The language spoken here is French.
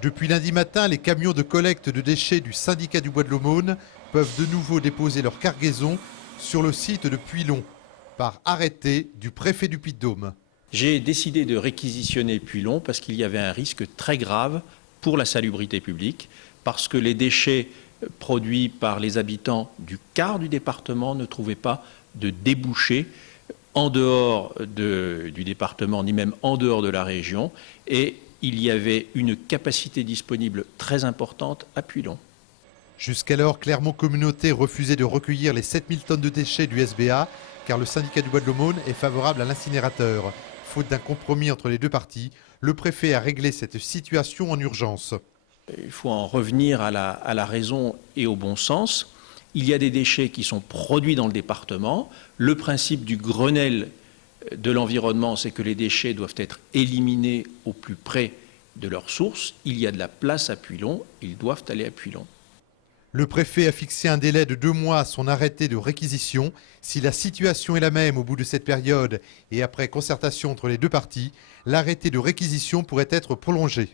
Depuis lundi matin, les camions de collecte de déchets du syndicat du Bois de l'Aumône peuvent de nouveau déposer leur cargaison sur le site de Puylon, par arrêté du préfet du Puy-de-Dôme. J'ai décidé de réquisitionner Puylon parce qu'il y avait un risque très grave pour la salubrité publique, parce que les déchets produits par les habitants du quart du département ne trouvaient pas de débouchés en dehors du département, ni même en dehors de la région, et il y avait une capacité disponible très importante à Puylon. Jusqu'alors, Clermont Communauté refusait de recueillir les 7000 tonnes de déchets du SBA, car le syndicat du Bois de l'Aumône est favorable à l'incinérateur. Faute d'un compromis entre les deux parties, le préfet a réglé cette situation en urgence. Il faut en revenir à la raison et au bon sens. Il y a des déchets qui sont produits dans le département. Le principe du Grenelle de l'environnement, c'est que les déchets doivent être éliminés au plus près de leur source. Il y a de la place à Puylon, ils doivent aller à Puylon. Le préfet a fixé un délai de 2 mois à son arrêté de réquisition. Si la situation est la même au bout de cette période et après concertation entre les deux parties, l'arrêté de réquisition pourrait être prolongé.